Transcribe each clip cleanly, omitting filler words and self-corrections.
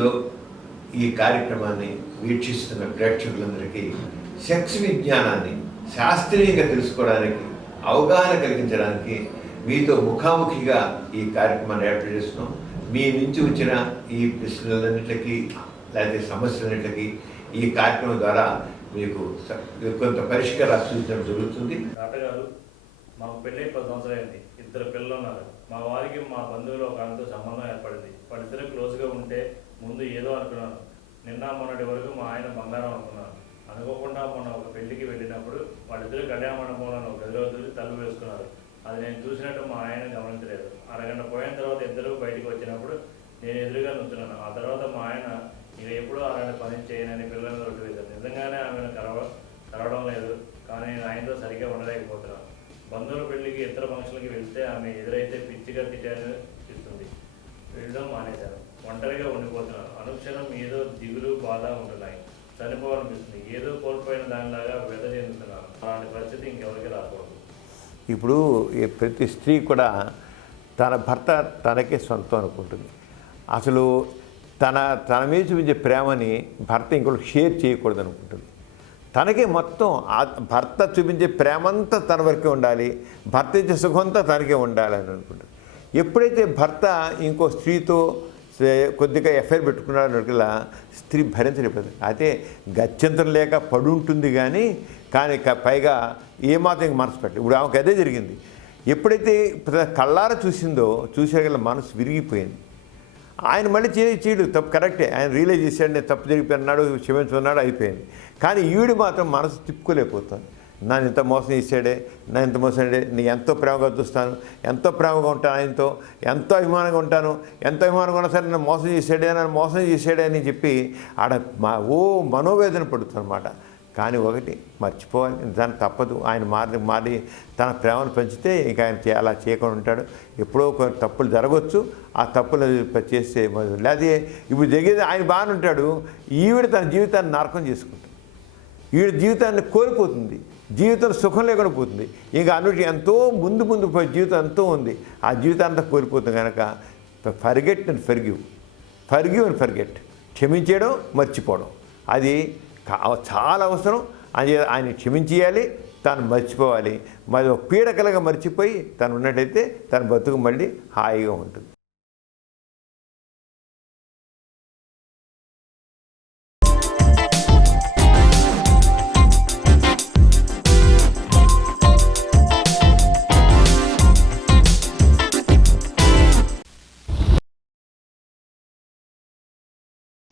యూట్యూబ్లో ఈ కార్యక్రమాన్ని వీక్షిస్తున్న ప్రేక్షకులందరికీ సెక్స్ విజ్ఞానాన్ని శాస్త్రీయంగా తెలుసుకోవడానికి అవగాహన కలిగించడానికి మీతో ముఖాముఖిగా ఈ కార్యక్రమాన్ని ఏర్పాటు చేస్తున్నాం. మీ నుంచి వచ్చిన ఈ ప్రశ్నలన్నింటికి లేకపోతే సమస్యలన్నింటికి ఈ కార్యక్రమం ద్వారా మీకు కొంత పరిష్కారాలు సూచించడం జరుగుతుంది. తాతగారు మాకు పెళ్ళి 10 సంవత్సరాలైంది. 2 పిల్లలు ఉన్నారు. మా వారికి మా బంధువులు ఒక ఆమెతో సంబంధం ఏర్పడింది. వాళ్ళిద్దరూ క్లోజ్గా ఉంటే ముందు ఏదో అనుకున్నాను. నిన్న మొన్నటి వరకు మా ఆయన బంగారం అనుకున్నాను. అనుకోకుండా మొన్న ఒక పెళ్లికి వెళ్ళినప్పుడు వాళ్ళిద్దరూ కళ్యాణ మండపంలో ఒక గదిలో తలుపు వేసుకున్నారు. అది నేను చూసినట్టు మా ఆయన గమనించలేదు. అరగంట పోయిన తర్వాత ఇద్దరు బయటికి వచ్చినప్పుడు నేను ఎదురుగా నుంచున్నాను. ఆ తర్వాత మా ఆయన ఇక ఎప్పుడూ అలాంటి పని చేయనని పిల్లలను రొట్టు వేశారు. నిజంగానే ఆమెను కలవడం లేదు, కానీ నేను ఆయనతో సరిగ్గా ఉండలేకపోతున్నాను. బంధువుల పెళ్లికి ఇతర ఫంక్షన్లకి వెళ్తే ఆమె ఎదురైతే పిచ్చిగా తిట్టాను ఇస్తుంది. వెళ్ళడం మానేశాను. ఒంటరిగా ఉండిపోతున్నాను. అనుక్షణం ఏదో దిగులు బాధ ఉంటున్నాయి. చనిపోవాలనిపిస్తుంది. ఏదో కోల్పోయిన దానిలాగా వ్యధ చెందుతున్నాను. అలాంటి పరిస్థితి ఇంకెవరికి రాకూడదు. ఇప్పుడు ప్రతి స్త్రీ కూడా తన భర్త తనకే సొంతం అనుకుంటుంది. అసలు తన మీద చూపించే ప్రేమని భర్త ఇంకొకరికి షేర్ చేయకూడదు అనుకుంటుంది. తనకే మొత్తం భర్త చూపించే ప్రేమంతా తన వరకే ఉండాలి, భర్త ఇచ్చే సుఖంతా తనకే ఉండాలని అనుకుంటుంది. ఎప్పుడైతే భర్త ఇంకో స్త్రీతో కొద్దిగా ఎఫ్ఐఆర్ పెట్టుకున్నాడనుకల్లా స్త్రీ భరించలేకపోతుంది. అయితే గత్యంతరం లేక పడుంటుంది కానీ పైగా ఏమాత్రం మనసు పెట్టదు. ఇప్పుడు ఆమెకు అదే జరిగింది. ఎప్పుడైతే కళ్ళారా చూసేగల మనసు విరిగిపోయింది. ఆయన మళ్ళీ చేయడు, తప్పు కరెక్టే, ఆయన రియలైజ్ చేశాడు, నేను తప్పు జరిగిపోయినాడు, క్షమించుకున్నాడు, అయిపోయింది. కానీ ఈవిడ మాత్రం మనసు తిప్పుకోలేకపోతాను. నన్ను ఇంత మోసం చేశాడే, నన్ను ఇంత మోసం చేశాడే, నేను ఎంతో ప్రేమగా చూస్తాను, ఎంతో ప్రేమగా ఉంటాను, ఆయనతో ఎంతో అభిమానంగా ఉంటాను, ఎంతో అభిమానంగా ఉన్నా సరే నన్ను మోసం చేశాడే అని చెప్పి ఆడ మనోవేదన పడుతుంది అన్నమాట. కానీ ఒకటి మర్చిపోవాలి, దాన్ని తప్పదు. ఆయన మారి తన ప్రేమను పెంచితే ఇంకా ఆయన అలా చేయకుండా ఉంటాడు. ఎప్పుడో కొన్ని తప్పులు జరగవచ్చు, ఆ తప్పులు చేస్తే లేదా ఇప్పుడు జరిగేది ఆయన బాగానే ఉంటాడు, ఈవిడ తన జీవితాన్ని నరకం చేసుకుంటుంది. ఈవిడ జీవితాన్ని కోల్పోతుంది, జీవితం సుఖం లేకుండా పోతుంది. ఇంకా అన్నిటి ఎంతో ముందు జీవితం ఎంతో ఉంది, ఆ జీవితాంతా కోల్పోతుంది. కనుక forget and forgive and forget, క్షమించేయడం మర్చిపోవడం అది చాలా అవసరం. ఆయన క్షమించేయాలి, తను మర్చిపోవాలి. మరి ఒక పీడకలగా మర్చిపోయి తను ఉన్నట్టయితే తన బతుకు మళ్ళీ హాయిగా ఉంటుంది.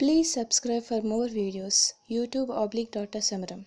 Please subscribe for more videos. YouTube /Dr. Samaram.